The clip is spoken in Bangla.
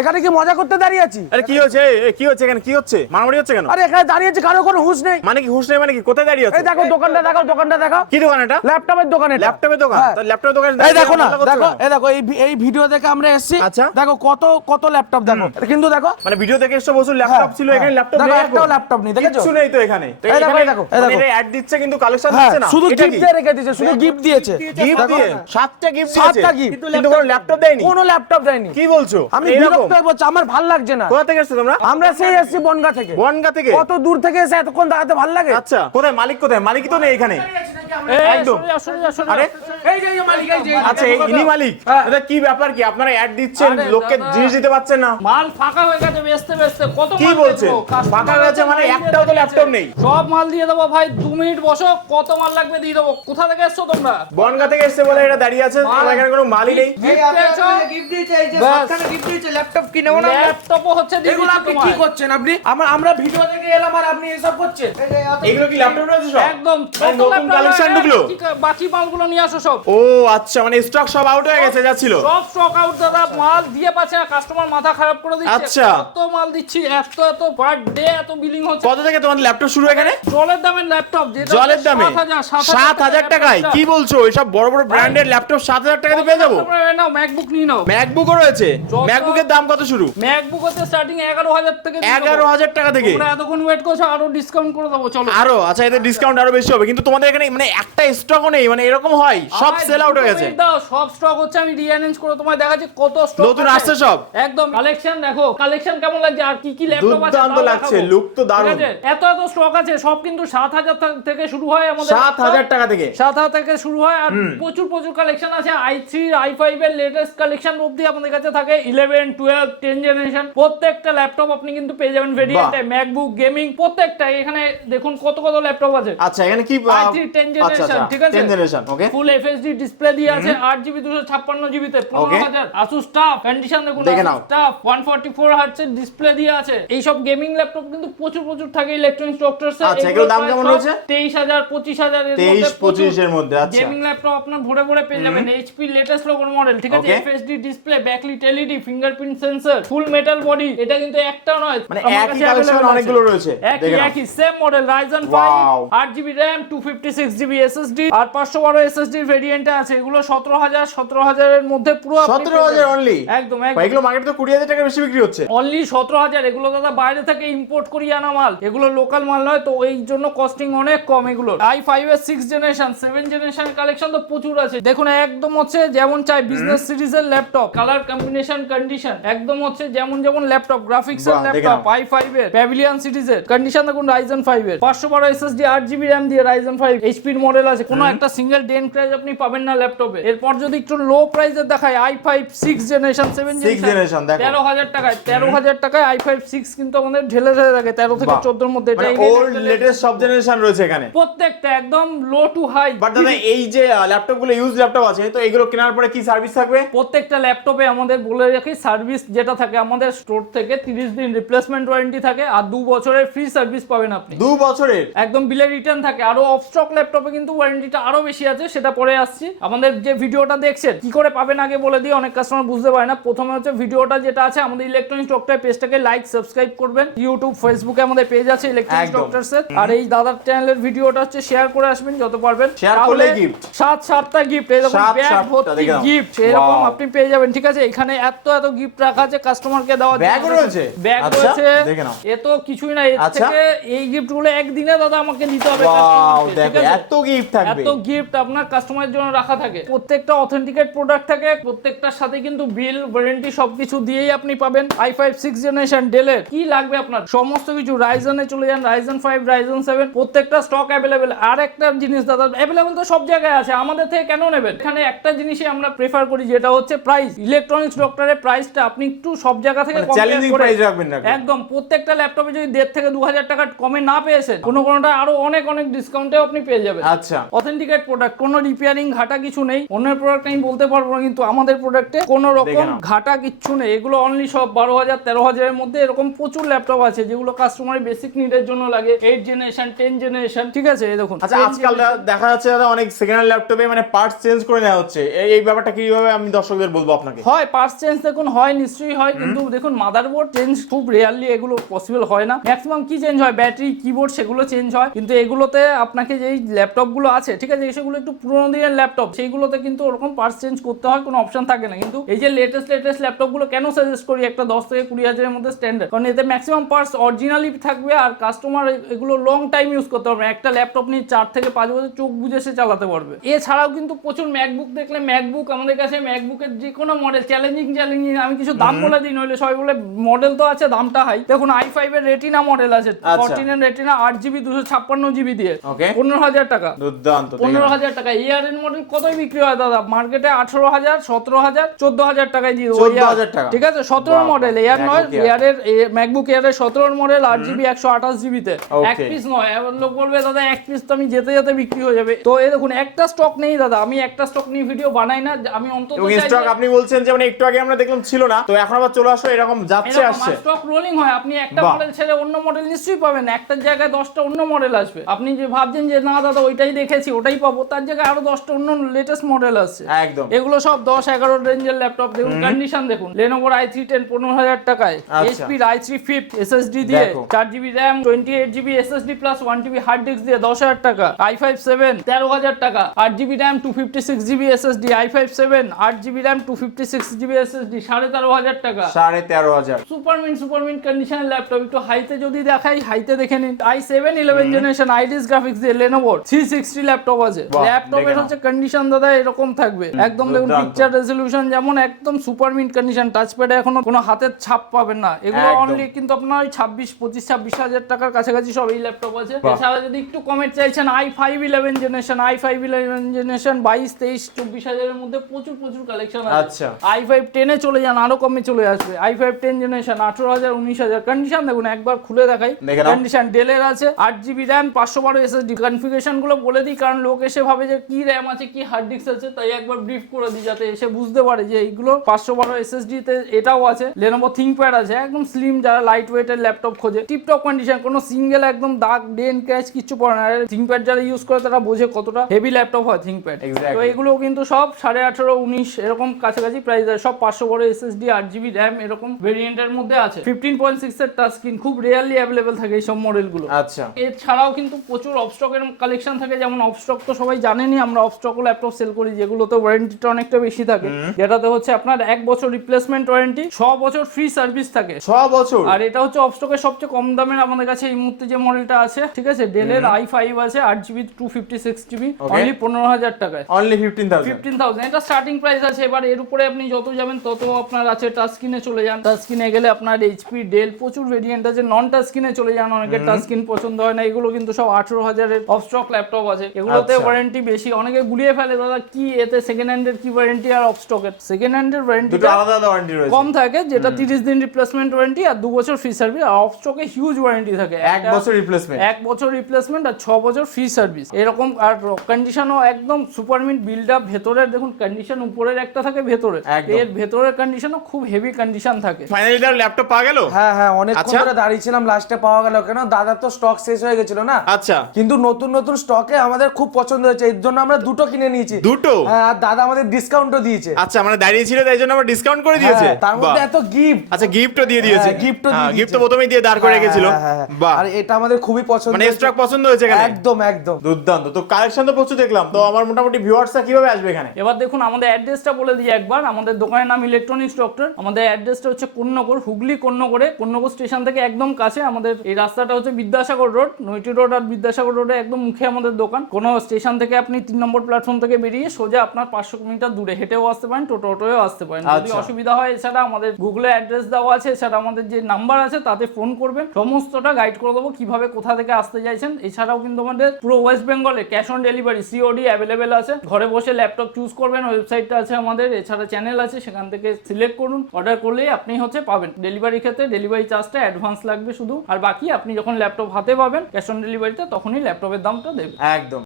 এখানে কি মজা করতে দাঁড়িয়ে আছি? আরে কি হচ্ছে কি হচ্ছে এখানে? কি হচ্ছে? মারামারি হচ্ছে কেন? আরে এখানে দাঁড়িয়ে আছি কারও কোনো হুঁশ নেই। মানে কি হুশ নেই মানে কি? কোথায় দাঁড়িয়ে এই দেখো দোকানটা দেখো দোকানটা দেখো কি দোকান এটা? ল্যাপটপের দোকান এটা। ল্যাপটপের দোকান? হ্যাঁ। তো ল্যাপটপের দোকানে এই দেখো না দেখো এই দেখো এই এই ভিডিও দেখে আমরা এসেছি। আচ্ছা। দেখো কত কত ল্যাপটপ দেখো। এটা কিন্তু দেখো মানে ভিডিও দেখে এসছো বসে ল্যাপটপ হ্যাঁ, ছিল এখানে হ্যাঁ। ল্যাপটপ দেখো, একটাও ল্যাপটপ নেই, দেখেছ? কিচ্ছু নেই তো এখানে। তো এখানে এই দেখো, এই মানে। এটা অ্যাড দিচ্ছে কিন্তু কালেকশন দিচ্ছে না। শুধু গিফট দিয়ে রেখে দিয়েছে শুধু গিফট দিয়েছে। গিফট দিয়ে? সাতটা গিফট দিয়েছে? সাতটা gift। কিন্তু কোনো ল্যাপটপ দেয়নি? কোনো ল্যাপটপ দেয়নি। কি বলছো? আমি বিরক্ত হয়ে পড়ছি আমার ভালো লাগছে না। কোথা থেকে এসেছ তোমরা? আমরা সেই এসেছি বনগা থেকে। বনগা থেকে? কত দূর থেকে এসে এতক্ষণ দাঁড়াতে ভালো লাগে? আচ্ছা কোথায়? মালিক কোথায়? মালিকই তো নেই এখানে। একদম। আরে এই যে এই যে মালিক এই যে, এই যে, আচ্ছা ইনি মালিক? হ্যাঁ। এটা কি ব্যাপার কি? আপনারা অ্যাড দিচ্ছেন লোককে জিনিস দিতে পারছেন না? মাল ফাঁকা হয়ে গেছে বেচতে বেচতে। কত কি বলছেন? ফাঁকা গেছে মানে একটাও তো ল্যাপটপ নেই। সব মাল দিয়ে দেবো ভাই দু মিনিট বসো কত মাল লাগবে দিয়ে দেবো। কোথা থেকে এসছো তোমরা? বনগা থেকে এসছে বলে এটা দাঁড়িয়ে আছে এখানে কোনো মালই নেই। Gift পেয়েছ? ব্যাস। ল্যাপটপ কিনে না। ল্যাপটপও হচ্ছে এগুলো আপনি কি করছেন আপনি? আমার আমরা ভিডিও দেখে এলাম আর আপনি এসব করছেন। এগুলো কি ল্যাপটপ রয়েছে সব? একদম। মানে নতুন কালেকশন ঢুকলো? বাকি কা- বাকি মালগুলো নিয়ে আসো সব। ও আচ্ছা মানে স্টক সব আউট হয়ে গেছে যা ছিল সব স্টক আউট দাদা মাল দিয়ে পাচ্ছে না কাস্টমার মাথা খারাপ করে দিচ্ছে। আচ্ছা। কত মাল দিচ্ছি এত এত পার ডে এত বিলিং হচ্ছে। কত থেকে তোমাদের ল্যাপটপ শুরু এখানে? জলের দামের ল্যাপটপ যেটা জলের দামে? সাত হাজার টাকায় কি বলছো? এসব বড় বড় ব্র্যান্ডের ল্যাপটপ সাত হাজার টাকাতে পেয়ে যাব? নাও ম্যাকবুক নিয়ে নাও। ম্যাকবুকও রয়েছে। ম্যাকবুকের দাম কত শুরু? ম্যাকবুক হচ্ছে স্টার্টিং এগারো হাজার থেকে দিয়ে দেবো। এগারো হাজার টাকা থেকে? তোমরা এতক্ষণ ওয়েট করছ আরও ডিসকাউন্ট করে দেবো চলো। আরও? আচ্ছা এদের ডিসকাউন্ট আরও বেশি হবে। কিন্তু তোমাদের এখানে মানে একটা স্টকও নেই মানে এরকম হয়? সব সেল আউট হয়ে গেছে। দাও সব স্টক হচ্ছে আমি রিঅ্যারেঞ্জ করে তোমায় দেখাচ্ছি কত স্টক নতুন আসছে সব? একদম কালেকশন দেখো কালেকশন কেমন লাগছে আর কি কি ল্যাপটপ আছে দুর্দান্ত লাগছে, look তো দারুণ। এত এত স্টক আছে সব কিন্তু সাত হাজার থেকে শুরু হয় আমাদের সাত হাজার টাকা থেকে। সাত হাজার থেকে শুরু হয় আর প্রচুর প্রচুর কালেকশন আছে। আই থ্রি আই ফাইভ এর লেটেস্ট কালেকশন অব্দি আমাদের কাছে থাকে। ইলেভেন টুয়েলভ টেন জেনারেশন প্রত্যেকটা ল্যাপটপ আপনি কিন্তু পেয়ে যাবেন ভেরিয়েন্টে ম্যাকবুক গেমিং প্রত্যেকটা। এখানে দেখুন কত কত ল্যাপটপ আছে। আচ্ছা এখানে কি i3 10 generation, ঠিক আছে? Ten generation okay full FSD display দিয়ে আছে 8 জিবি 256 জিবি তে 15000 Asus TUF কন্ডিশন দেখুন TUF 144 হার্টজ এর ডিসপ্লে দিয়ে আছে। এই সব গেমিং ল্যাপটপ কিন্তু প্রচুর প্রচুর থাকে ইলেকট্রনিক্স ডক্টরস এর। আচ্ছা, এগুলোর দাম কেমন রয়েছে? 23000 25000 এর মধ্যে পঁচিশ এর মধ্যে আচ্ছা। গেমিং ল্যাপটপ আপনার ভরে ভরে পেয়ে যাবেন। এইচপি লেটেস্ট লোগোর মডেল ঠিক আছে? FSD display backlit LED fingerprint sensor full metal body এটা কিন্তু একটাও নয়। মানে একই available অনেকগুলো রয়েছে। একই একই সেম মডেল Wow. 5 আট GB RAM two fifty six GB SSD আর পাঁচশো বারো এসএসডি আছে এগুলো সতেরো হাজার সতেরো হাজারের মধ্যে পুরো সতেরো হাজার অনলি একদম এগুলো মার্কেটে তো কুড়ি হাজার টাকা বেশি বিক্রি হচ্ছে। অনলি সতেরো হাজার এগুলো দাদা বাইরে থেকে ইম্পোর্ট করি আনা মাল। এগুলো লোকাল মাল নয় তো এই জন্য কস্টিং অনেক কম এগুলো আই ফাইভ এর six generation seven generation collection তো প্রচুর আছে। দেখুন একদম হচ্ছে যেমন চাই বিজনেস সিরিজের ল্যাপটপ কালার কম্বিনেশন কন্ডিশন একদম হচ্ছে যেমন যেমন ল্যাপটপ গ্রাফিক্স এর ল্যাপটপ আই ফাইভ এর প্যাভিলিয়ন সিরিজের কন্ডিশন দেখুন রাইজন ফাইভ এর। পাঁচশো বারো এসএসডি আট জিবি র্যাম দিয়ে রাইজন ফাইভ এইচপির মডেল আছে। কোনো একটা সিঙ্গেল ডেন প্রাইস আপনি পাবেন না ল্যাপটপে। এরপর যদি একটু লো প্রাইসের দেখায় i five six generation seven তেরো হাজার টাকায় তেরো হাজার টাকায় আই ফাইভ সিক্স কিন্তু আমাদের ঢেলে ঢেলে থাকে তেরো থেকে বাহ। চোদ্দোর মধ্যে এটা মানে ওল্ড লেটেস্ট সব জেনারেশন রয়েছে এখানে। প্রত্যেকটা একদম লো টু হাই বাট দাদা এই যে ইউজ ল্যাপটপ আছে তো এগুলো কেনার পরে কি সার্ভিস থাকবে? প্রত্যেকটা ল্যাপটপে আমাদের বলে রাখি সার্ভিস যেটা থাকে আমাদের স্টোর থেকে তিরিশ দিন রিপ্লেসমেন্ট ওয়ারেন্টি থাকে আর দু বছরের ফ্রি সার্ভিস পাবেন আপনি। দু বছরের? একদম বিলে রিটার্ন থাকে। আরও অফ স্টক ল্যাপটপে কিন্তু ওয়ারেন্টিটা আরও বেশি আছে সেটা পরে আসছি আমাদের যে ভিডিওটা দেখছেন কি করে পাবেন আগে বলে দিই অনেক কাস্টমার বুঝতে পারে না প্রথমে হচ্ছে ভিডিওটা যেটা আছে আমাদের ইলেকট্রনিক্স ডক্টর পেজটাকে লাইক সাবস্ক্রাইব করবেন ইউটিউব ফেসবুকে আমাদের পেজ আছে ইলেকট্রনিক্স। ডক্টরস আর এই দাদার চ্যানেলের ভিডিওটা হচ্ছে শেয়ার করে আসবেন যত পারবেন তাহলে করলেই gift। সাত সাতটা গিফট এরকম ব্যাগ ভর্তি গিফট এরকম আপনি পেয়ে যাবেন ঠিক আছে এখানে এত এত গিফট রাখা আছে কাস্টমারকে জন্য। Bag রয়েছে? ব্যাগ আচ্ছা, রয়েছে এ তো কিছুই না এর আচ্ছা। থেকে এই গিফটগুলো একদিনে দাদা আমাকে দিতে হবে ঠিক আছে? এত গিফট থাকবে এত গিফট আপনার কাস্টমারের জন্য রাখা থাকে। প্রত্যেকটা অথেন্টিকেট প্রোডাক্ট থাকে প্রত্যেকটার সাথে কিন্তু বিল ওয়ারেন্টি সবকিছু দিয়েই আপনি পাবেন আই ফাইভ সিক্স জেনারেশন ডেলের কি লাগবে আপনার? সমস্ত কিছু রাইজনে চলে যান রাইজন ফাইভ রাইজন সেভেন প্রত্যেকটা স্টক অ্যাভেলেবেল আর একটা জিনিস দাদা অ্যাভেলেবেল তো সব জায়গায় আছে আমাদের থেকে কেন নেবেন? এখানে একটা জিনিসই আমরা প্রেফার করি যেটা হচ্ছে প্রাইস ইলেকট্রনিক্স ডক্টরের প্রাইসটা আপনি একটু সব জায়গা থেকে compare চ্যালেঞ্জিং প্রাইস রাখবেন না একদম প্রত্যেকটা ল্যাপটপে যদি দেড় থেকে দু হাজার টাকা কমে না পেয়েছেন কোনো কোনোটা আরও অনেক অনেক ডিসকাউন্টেও আপনি পেয়ে যাবেন। আচ্ছা। অথেন্টিকেট প্রোডাক্ট কোনো রিপেয়ারিং ঘাটা কিছু নেই। অন্যের প্রোডাক্ট আমি বলতে পারব না কিন্তু আমাদের প্রোডাক্টে কোনো রকম ঘাটা কিচ্ছু নেই। এগুলো অনলি সব বারো হাজার তেরো হাজারের মধ্যে এরকম প্রচুর ল্যাপটপ আছে যেগুলো কাস্টমারের বেসিক নিডের জন্য লাগে। এইট জেনারেশন টেন জেনারেশন ঠিক আছে? এই দেখুন। আচ্ছা আজকাল দেখা যাচ্ছে দাদা অনেক সেকেন্ড হ্যান্ড ল্যাপটপে মানে পার্টস চেঞ্জ করে নেওয়া হচ্ছে। এই ব্যাপারটা কীভাবে আমি দর্শকদের বলব আপনাকে? হয় পার্স চেঞ্জ দেখুন হয় নিশ্চয়ই হয় কিন্তু দেখুন মাদারবোর্ড চেঞ্জ খুব রেয়ারলি এগুলো পসিবল হয় না। ম্যাক্সিমাম কি চেঞ্জ হয়? ব্যাটারি কিবোর্ড সেগুলো চেঞ্জ হয়। কিন্তু এগুলোতে আপনাকে যেই ল্যাপটপগুলো আছে ঠিক আছে? সেগুলো একটু পুরোনো দিনের ল্যাপটপ সেইগুলোতে কিন্তু ওরকম পার্স চেঞ্জ করতে হয় কোনো অপশন থাকে না। কিন্তু এই যে লেটেস্ট লেটেস্ট ল্যাপটপগুলো কেন সাজেস্ট করি? একটা দশ থেকে কুড়ি হাজারের মধ্যে স্ট্যান্ডার্ড কারণ এতে ম্যাক্সিমাম পার্টস অরিজিনালি থাকবে আর কাস্টমার এগুলো লং টাইম ইউজ করতে পারবে একটা ল্যাপটপ নিয়ে চার থেকে পাঁচ বছর চোখ বুঝে সে চালাতে পারবে। এছাড়াও কিন্তু প্রচুর ম্যাকবুক দেখলে ম্যাকবুক আমাদের কাছে ম্যাকবুকের যে কোনো মডেল চ্যালেঞ্জিং চ্যালেঞ্জিং আমি কিছু দাম বলে দিই নইলে সবাই বলে মডেল তো আছে দামটা হাই দেখুন আই ফাইভ এর রেটিনা মডেল আছে আচ্ছা। ফোরটিন এর রেটিনা আট জিবি দুশো ছাপ্পান্ন জিবি দিয়ে। পনেরো হাজার টাকা। পনেরো হাজার টাকা। ইয়ার এর মডেল কতই বিক্রি হয় দাদা? মার্কেটে আঠারো হাজার সতেরো হাজার চোদ্দ হাজার টাকায় দিয়ে দেবো। ঠিক আছে? সতেরো মডেল এয়ার নয়। এয়ারের ম্যাকবুক এয়ারের সতেরো মডেল আট জিবি একশো আঠাশ জিবিতে এক পিস নয়। লোক বলবে দাদা এক পিস তো আমি যেতে যেতে বিক্রি হয়ে যাবে। তো এই দেখুন একটা স্টক নেই দাদা। আমি একটা স্টক নিয়ে ভিডিও বানাই না। আমি অন্তত স্টক আপনি বলছেন যে মানে একটু আগে আমরা দেখলাম ছিল না। তো এখন আবার চলে আসলো এরকম যাচ্ছে আসছে। স্টক রোলিং হয়। আপনি একটা মডেল ছেড়ে অন্য মডেল নিশ্চয়ই পাবেন। একটার জায়গায় দশটা অন্য মডেল আসবে। আপনি যে ভাবছেন যে না দাদা ওইটাই দেখেছি ওটাই পাবো। তার জায়গায় আরও দশটা অন্য লেটেস্ট মডেল আসছে একদম। এগুলো সব দশ এগারো রেঞ্জের ল্যাপটপ দেখুন কন্ডিশন দেখুন। লেনোভোর আই থ্রি টেন পনেরো হাজার টাকায়। এইচপি আই থ্রি এসএসডি দিয়ে চার GB RAM twenty eight GB SSD plus one TB hard disk দিয়ে দশ হাজার টাকা। আই ফাইভ সেভেন তেরো হাজার টাকা। আট GB RAM two fifty six GB SSD i five seven আট GB RAM two fifty six GB SSD সাড়ে তেরো হাজার টাকা। সাড়ে তেরো হাজার। সুপারমিন সুপারমিন কন্ডিশনের ল্যাপটপ একটু হাইতে যদি দেখাই হাইতে দেখে নিন। আই সেভেন ইলেভেন জেনারেশন আইডিস গ্রাফিক্স দিয়ে লেনোভোর থ্রি সিক্সটি ল্যাপটপ আছে। ল্যাপটপের দেখে হচ্ছে কন্ডিশন দাদা এরকম থাকবে। একদম দেখুন পিকচার রেজলিউশন যেমন একদম সুপারমিন কন্ডিশন টাচপ্যাডে এখনও কোনো হাতের ছাপ পাবেন না। এগুলো অনলি কিন্তু আপনার ওই ছাব্বিশ পঁচিশ ছাব্বিশ হাজার টাকার কাছাকাছি সব এই ল্যাপটপ আছে। এছাড়া যদি একটু কমেন্ট চাইছেন i five eleven generation i five eleven generation বাইশ তেইশ চব্বিশ হাজারের মধ্যে প্রচুর প্রচুর কালেকশন আছে। আচ্ছা। আই ফাইভ টেনে চলে যান আরও কমে চলে আসবে। আই ফাইভ টেন জেনারেশন আঠারো হাজার উনিশ হাজার। কন্ডিশন দেখুন একবার খুলে দেখাই। কন্ডিশন ডেলের আছে আট জিবি র্যাম পাঁচশো বারো এসএসডি কনফিগারেশনগুলো বলে দিই কারণ লোক এসে ভাবে যে কি র্যাম আছে কি হার্ড ডিস্ক আছে তাই একবার ব্রিফ করে দিই যাতে এসে বুঝতে পারে যে এইগুলো পাঁচশো বারো এসএসডি তে এটাও আছে লেনোভো থিঙ্কপ্যাড আছে একদম স্লিম যারা লাইট ওয়েটের ল্যাপটপ খোঁজে। টিপটপ কন্ডিশন কোনো সিঙ্গেল একদম দাগ ডেন ক্যাচ কিছু পড়ে না। থিঙ্কপ্যাড যারা ইউজ করে তারা বোঝে কতটা হেভি ল্যাপটপ হয় থিঙ্কপ্যাড. তো এগুলো কিন্তু সব সাড়ে আঠারো উনিশ এরকম কাছাকাছি প্রাইস আছে সব পাঁচশো বড় এসএসডি আট জিবি র্যাম এরকম ভেরিয়েন্টের মধ্যে আছে। ফিফটিন পয়েন্ট সিক্স এর টাচ স্ক্রিন খুব রেয়ারলি অ্যাভেলেবেল থাকে এইসব মডেলগুলো আচ্ছা। এছাড়াও কিন্তু প্রচুর অফস্টকের কালেকশন থাকে। যেমন অফস্টক তো সবাই জানেনই আমরা অফস্টক ল্যাপটপ সেল করি যেগুলোতে ওয়ারেন্টিটা অনেকটা বেশি থাকে। যেটাতে হচ্ছে আপনার এক বছর রিপ্লেসমেন্ট ওয়ারেন্টি ছ বছর ফ্রি সার্ভিস থাকে। ছ বছর? আর এটা হচ্ছে অফস্টকের সবচেয়ে কম দামের আমাদের কাছে এই মুহূর্তে যে মডেলটা আছে ঠিক আছে? ডেলের আই ফাইভ আছে আট GB two fifty six GB. Only পনেরো হাজার টাকায়। Only fifteen thousand fifteen thousand এটা স্টার্টিং প্রাইস আছে। এবার এর উপরে আপনি যত যাবেন তত আপনার আছে টাচ স্ক্রিনে চলে যান। টাচ স্ক্রিনে গেলে আপনার এইচপি ডেল প্রচুর ভেরিয়েন্ট আছে। নন টাচ স্ক্রিনে চলে যান। অনেকের টাচ স্ক্রিন পছন্দ হয় না। এগুলো কিন্তু সব আঠেরো হাজারের অফ স্টক ল্যাপটপ আছে। এগুলোতে আচ্ছা। ওয়ারেন্টি বেশি। অনেকে গুলিয়ে ফেলে দাদা কি এতে সেকেন্ড হ্যান্ডের কি ওয়ারেন্টি আর অফ স্টকের সেকেন্ড হ্যান্ডের ওয়ারেন্টি দুটো আলাদা আলাদা ওয়ারেন্টি রয়েছে। কম থাকে যেটা তিরিশ দিন রিপ্লেসমেন্ট ওয়ারেন্টি আর দু বছর ফ্রি সার্ভিস আর অফ স্টকে হিউজ ওয়ারেন্টি থাকে। এক বছর রিপ্লেসমেন্ট এক বছর রিপ্লেসমেন্ট আর ছ বছর ফ্রি সার্ভিস এরকম আর কন্ডিশনও একদম সুপারমিট বিল্ড আপ ভেতরের দেখুন কন্ডিশন উপরের একটা থাকে ভেতরে। এর ভেতরের কন্ডিশনও খুব হেভি কন্ডিশন থাকে। ফাইনালি তার ল্যাপটপ পাওয়া গেল? হ্যাঁ হ্যাঁ অনেক আচ্ছা। ধরে দাঁড়িয়েছিলাম লাস্টে পাওয়া গেল। কেন? দাদার তো স্টক শেষ হয়ে গেছিল না। আচ্ছা। কিন্তু নতুন নতুন স্টকে আমাদের খুব পছন্দ হয়েছে। এর জন্য আমরা দুটো কিনে নিয়েছি। দুটো? হ্যাঁ আর দাদা আমাদের ডিসকাউন্টও দিয়েছে। আচ্ছা মানে দাঁড়িয়ে ছিল তাই জন্য আবার ডিসকাউন্ট করে দিয়েছে? হ্যাঁ, তার মধ্যে এত গিফট আচ্ছা গিফটও দিয়ে দিয়েছে। গিফটও দিয়ে গিফট তো প্রথমেই দিয়ে দাঁড় করে রেখেছিল। হ্যাঁ, বাহ। আর এটা আমাদের খুবই পছন্দ মানে স্টক পছন্দ হয়েছে এখানে? একদম একদম। দুর্দান্ত। তো কালেকশন তো প্রচুর দেখলাম। তো আমার মোটামুটি ভিউয়ার্সরা কীভাবে আসবে এখানে? এবার দেখুন আমাদের অ্যাড্রেসটা বলে দিই একবার। আমাদের দোকানের নাম ইলেকট্রনিক্স ডক্টর আমাদের অ্যাড্রেসটা হচ্ছে কন্যগর হুগলি কন্যগরে কন্যগর স্টেশন থেকে একদম কাছে আমাদের এই রাস্তাটা হচ্ছে বিদ্যাসাগর রোড নৈটি রোড আর বিদ্যাসাগর রোডে একদম মুখে আমাদের দোকান। কোনো স্টেশন থেকে আপনি তিন নম্বর প্ল্যাটফর্ম থেকে বেরিয়ে সোজা আপনার পাঁচশো মিটার দূরে হেঁটেও আসতে পারেন টোটো অটোও আসতে পারেন। যদি আচ্ছা। অসুবিধা হয় এছাড়া আমাদের গুগলে অ্যাড্রেস দেওয়া আছে এছাড়া আমাদের যে নাম্বার আছে তাতে ফোন করবেন। সমস্তটা গাইড করে দেবো কীভাবে কোথা থেকে আসতে চাইছেন। এছাড়াও কিন্তু আমাদের পুরো ওয়েস্ট বেঙ্গলে cash on delivery COD available আছে। ঘরে বসে ল্যাপটপ চুজ করবেন ওয়েবসাইটটা আছে আমাদের এছাড়া চ্যানেল আছে সেখান থেকে সিলেক্ট করুন। অর্ডার করলেই আপনি হচ্ছে পাবেন। ডেলিভারি ক্ষেত্রে ডেলিভারি চার্জটা অ্যাডভান্স লাগবে শুধু। আর বাকি আপনি যখন ল্যাপটপ হাতে পাবেন ক্যাশ অন ডেলিভারিতে তখনই ল্যাপটপের দামটা দেবেন। একদম।